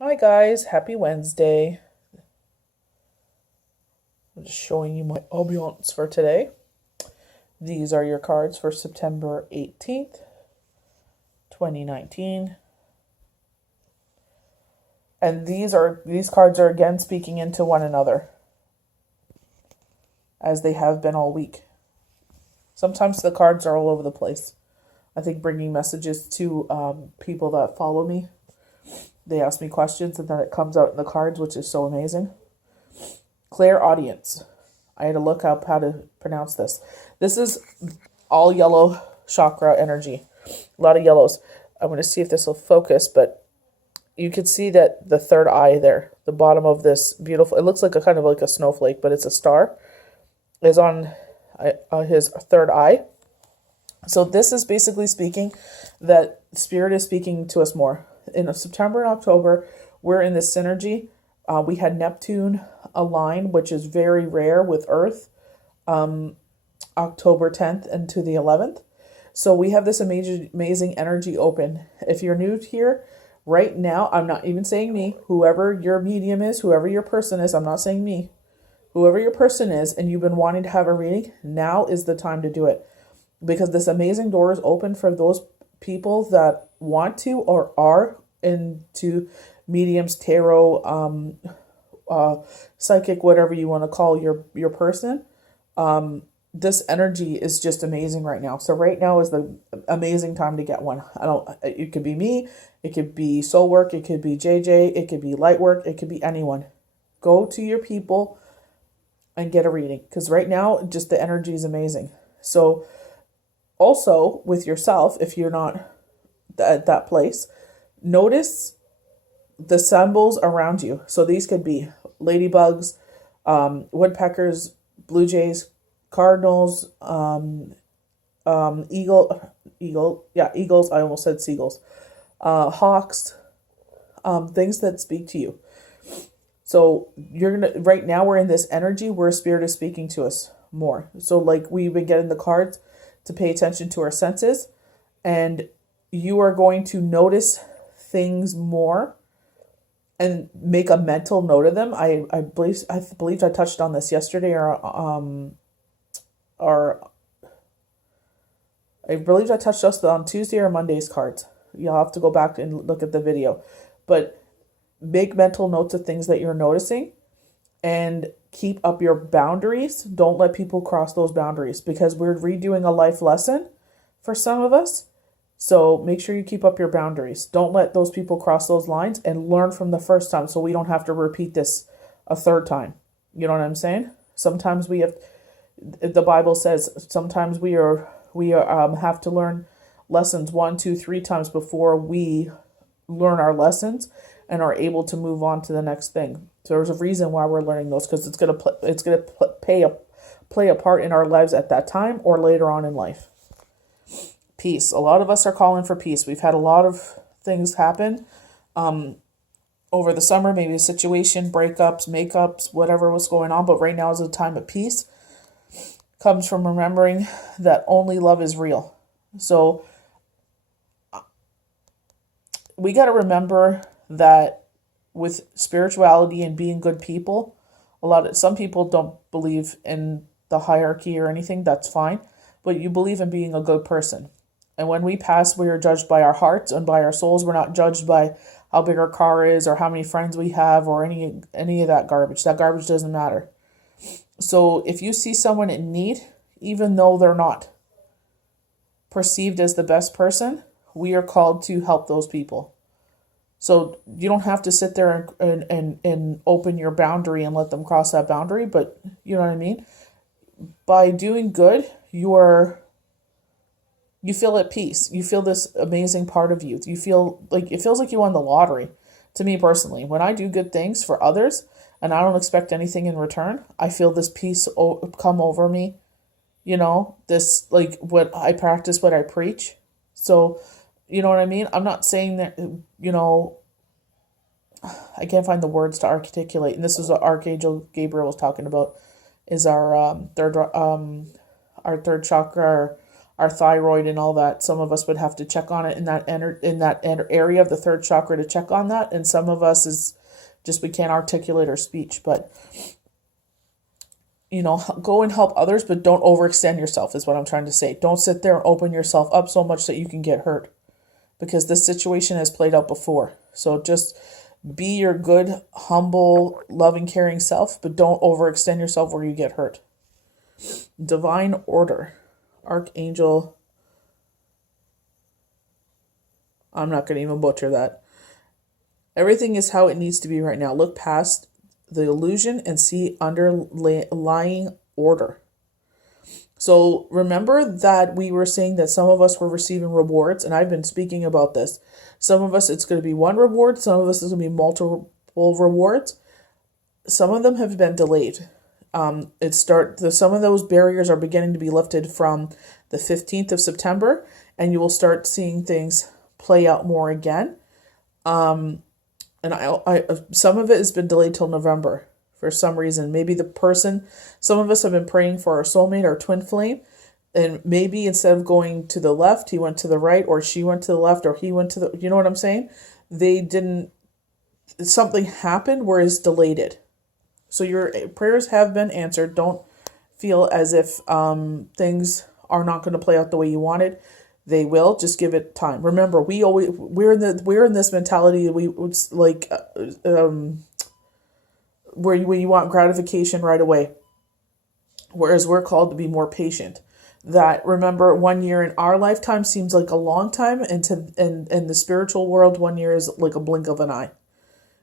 Hi guys, happy Wednesday. I'm just showing you my ambiance for today. These are your cards for September 18th, 2019. And these cards are again speaking into one another as they have been all week. Sometimes the cards are all over the place. I think bringing messages to people that follow me. They ask me questions and then it comes out in the cards, which is so amazing. Clairaudience. I had to look up how to pronounce this. This is all yellow chakra energy. A lot of yellows. I'm going to see if this will focus, but you can see that the third eye there, the bottom of this beautiful, it looks like a kind of like a snowflake, but it's a star, is on his third eye. So this is basically speaking that Spirit is speaking to us more. In September and October, we're in this synergy. We had Neptune align, which is very rare with Earth, October 10th and to the 11th. So we have this amazing energy open. If you're new here, right now, I'm not even saying me, whoever your medium is, whoever your person is, I'm not saying me, whoever your person is, and you've been wanting to have a reading, now is the time to do it. Because this amazing door is open for those people that want to or are into mediums, tarot, psychic, whatever you want to call your person. This energy is just amazing right now. So right now is the amazing time to get one. It could be me, it could be soul work, it could be JJ, it could be light work, it could be anyone. Go to your people and get a reading, because right now just the energy is amazing. So also with yourself, if you're not at that place, notice the symbols around you. So these could be ladybugs, woodpeckers, blue jays, cardinals, eagles. I almost said seagulls, hawks, things that speak to you. So right now we're in this energy where Spirit is speaking to us more. So like we've been getting the cards to pay attention to our senses, and you are going to notice things more and make a mental note of them. I believe I touched on this yesterday, or I believe I touched just on Tuesday or Monday's cards. You'll have to go back and look at the video, but make mental notes of things that you're noticing and keep up your boundaries. Don't let people cross those boundaries, because we're redoing a life lesson for some of us. So make sure you keep up your boundaries. Don't let those people cross those lines, and learn from the first time so we don't have to repeat this a third time. You know what I'm saying? Sometimes the Bible says sometimes we have to learn lessons 1, 2, 3 times before we learn our lessons and are able to move on to the next thing. So there's a reason why we're learning those, because it's gonna play a part in our lives at that time or later on in life. Peace. A lot of us are calling for peace. We've had a lot of things happen over the summer, maybe a situation, breakups, makeups, whatever was going on. But right now is a time of peace. Comes from remembering that only love is real. So we got to remember that with spirituality and being good people, some people don't believe in the hierarchy or anything. That's fine, but you believe in being a good person. And when we pass, we are judged by our hearts and by our souls. We're not judged by how big our car is or how many friends we have or any of that garbage. That garbage doesn't matter. So if you see someone in need, even though they're not perceived as the best person, we are called to help those people. So you don't have to sit there and open your boundary and let them cross that boundary, but you know what I mean? By doing good, you feel at peace. You feel this amazing part of you. It feels like you won the lottery. To me personally, when I do good things for others and I don't expect anything in return, I feel this peace come over me. This, like, what I practice, what I preach. So, you know what I mean? I'm not saying that, I can't find the words to articulate. And this is what Archangel Gabriel was talking about, is our third chakra, our thyroid and all that. Some of us would have to check on it in that area of the third chakra to check on that, and some of us is just we can't articulate our speech. But go and help others, but don't overextend yourself is what I'm trying to say. Don't sit there and open yourself up so much that you can get hurt, because this situation has played out before. So just be your good, humble, loving, caring self, but don't overextend yourself where you get hurt. Divine order. Archangel. I'm not going to even butcher that. Everything is how it needs to be right now. Look past the illusion and see underlying order. So remember that we were saying that some of us were receiving rewards, and I've been speaking about this. Some of us, it's going to be one reward. Some of us, is going to be multiple rewards. Some of them have been delayed. Some of those barriers are beginning to be lifted from the 15th of September, and you will start seeing things play out more again. And some of it has been delayed till November for some reason. Maybe some of us have been praying for our soulmate, our twin flame, and maybe instead of going to the left, he went to the right, or she went to the left, or he went to you know what I'm saying? Something happened where it's delayed it. So your prayers have been answered. Don't feel as if things are not going to play out the way you wanted. They will. Just give it time. Remember, we're in this mentality. Where you want gratification right away, whereas we're called to be more patient. That, remember, 1 year in our lifetime seems like a long time, and in the spiritual world, 1 year is like a blink of an eye.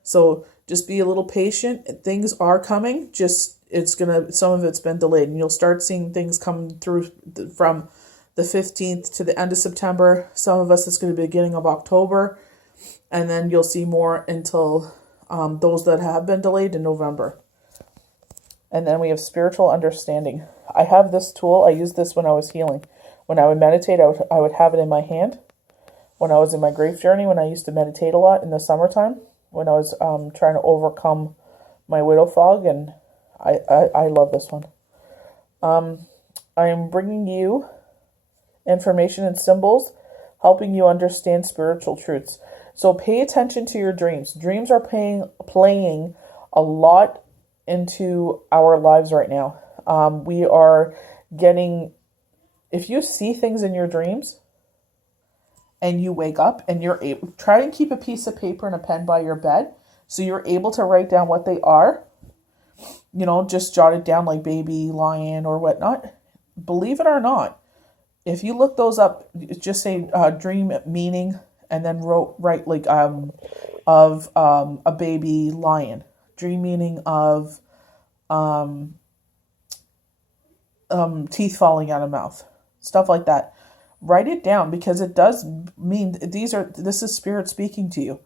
So just be a little patient. Things are coming. Some of it's been delayed, and you'll start seeing things come through from the 15th to the end of September. Some of us, it's going to be the beginning of October, and then you'll see more until those that have been delayed in November. And then we have spiritual understanding. I have this tool. I used this when I was healing. When I would meditate, I would have it in my hand. When I was in my grief journey, when I used to meditate a lot in the summertime, when I was trying to overcome my widow fog, and I love this one. I am bringing you information and symbols, helping you understand spiritual truths. So pay attention to your dreams. Dreams are playing a lot into our lives right now. We are getting, if you see things in your dreams and you wake up and you're able, try and keep a piece of paper and a pen by your bed so you're able to write down what they are. Just jot it down like baby, lion, or whatnot. Believe it or not, if you look those up, just say dream meaning, and then write like of a baby lion, dream meaning of teeth falling out of mouth, stuff like that. Write it down, because it does mean this is spirit speaking to you.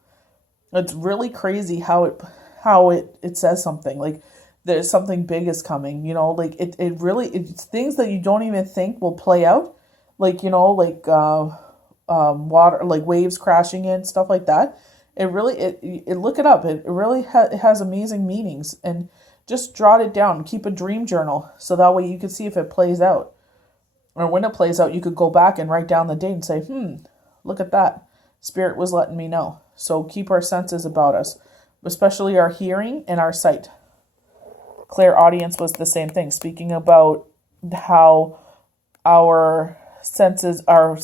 It's really crazy how it says something like there's something big is coming. It's things that you don't even think will play out, water, like waves crashing in, stuff like that. Look it up. It really it has amazing meanings, and just jot it down. Keep a dream journal, so that way you can see if it plays out. Or when it plays out, you could go back and write down the date and say, look at that. Spirit was letting me know. So keep our senses about us, especially our hearing and our sight. Clairaudience was the same thing, speaking about how our senses, our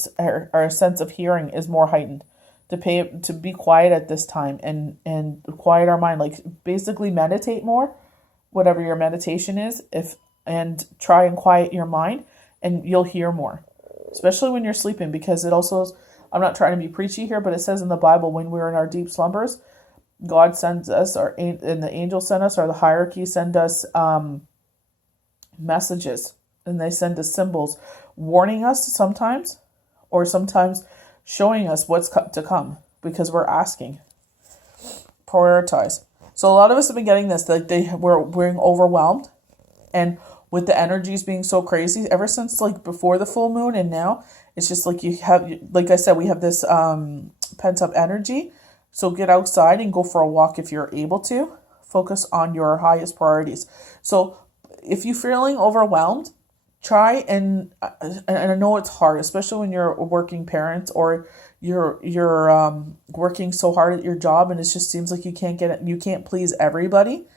sense of hearing is more heightened. To be quiet at this time and quiet our mind, like basically meditate more, whatever your meditation is, and try and quiet your mind, and you'll hear more, especially when you're sleeping, because it also, I'm not trying to be preachy here, but it says in the Bible, when we're in our deep slumbers, God sends us, and the angels send us, or the hierarchy send us messages, and they send us symbols, warning us sometimes, or sometimes showing us what's to come, because we're asking. Prioritize. So a lot of us have been getting this, like we're being overwhelmed, and with the energies being so crazy, ever since like before the full moon and now, it's just like you have, like I said, we have this pent up energy. So get outside and go for a walk if you're able to. Focus on your highest priorities. So if you're feeling overwhelmed, try and I know it's hard, especially when you're a working parent or you're working so hard at your job and it just seems like you can't please everybody.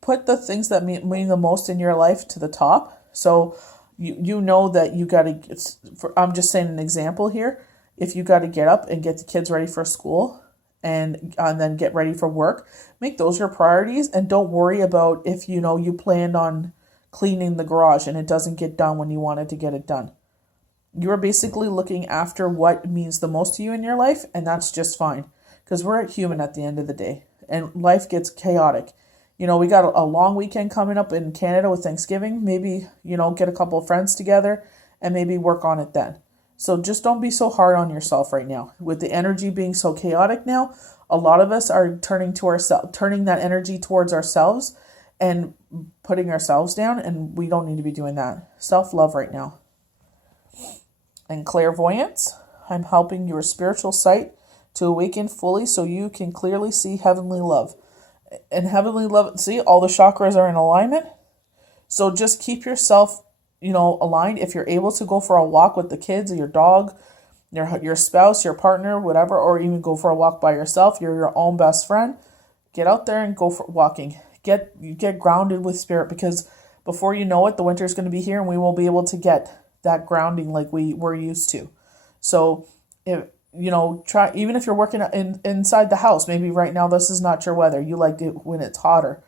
Put the things that mean the most in your life to the top. So you know that you got to, I'm just saying an example here. If you got to get up and get the kids ready for school and then get ready for work, make those your priorities and don't worry about if you planned on cleaning the garage and it doesn't get done when you wanted to get it done. You're basically looking after what means the most to you in your life, and that's just fine because we're human at the end of the day and life gets chaotic. We got a long weekend coming up in Canada with Thanksgiving. Maybe, get a couple of friends together and maybe work on it then. So just don't be so hard on yourself right now. With the energy being so chaotic now, a lot of us are turning that energy towards ourselves and putting ourselves down, and we don't need to be doing that. Self-love right now. And clairvoyance, I'm helping your spiritual sight to awaken fully so you can clearly see heavenly love. And heavenly love, see, all the chakras are in alignment. So just keep yourself, aligned. If you're able to go for a walk with the kids or your dog, your spouse, your partner, whatever, or even go for a walk by yourself, you're your own best friend. Get out there and go for walking. Get grounded with spirit, because before you know it, the winter is going to be here and we will be able to get that grounding like we were used to. So if try, even if you're working inside the house, maybe right now this is not your weather. You like it when it's hotter.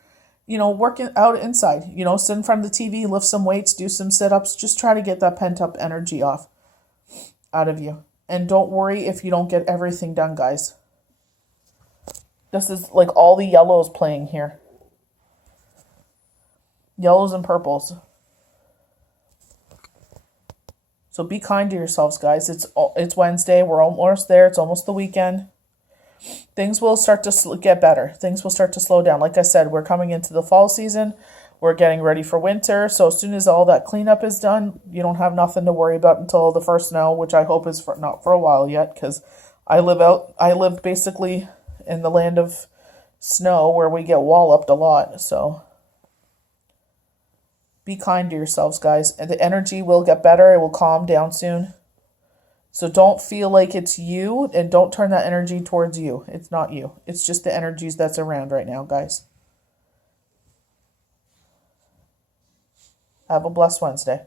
Working out inside, sit in front of the TV, lift some weights, do some sit-ups, just try to get that pent-up energy out of you. And don't worry if you don't get everything done, guys. This is like all the yellows playing here. Yellows and purples. So be kind to yourselves, guys. It's Wednesday. We're almost there. It's almost the weekend. Things will start to get better. Things will start to slow down. Like I said, we're coming into the fall season. We're getting ready for winter. So as soon as all that cleanup is done, you don't have nothing to worry about until the first snow, which I hope is not for a while yet, because I live basically in the land of snow where we get walloped a lot. So be kind to yourselves, guys. And the energy will get better. It will calm down soon. So don't feel like it's you, and don't turn that energy towards you. It's not you. It's just the energies that's around right now, guys. Have a blessed Wednesday.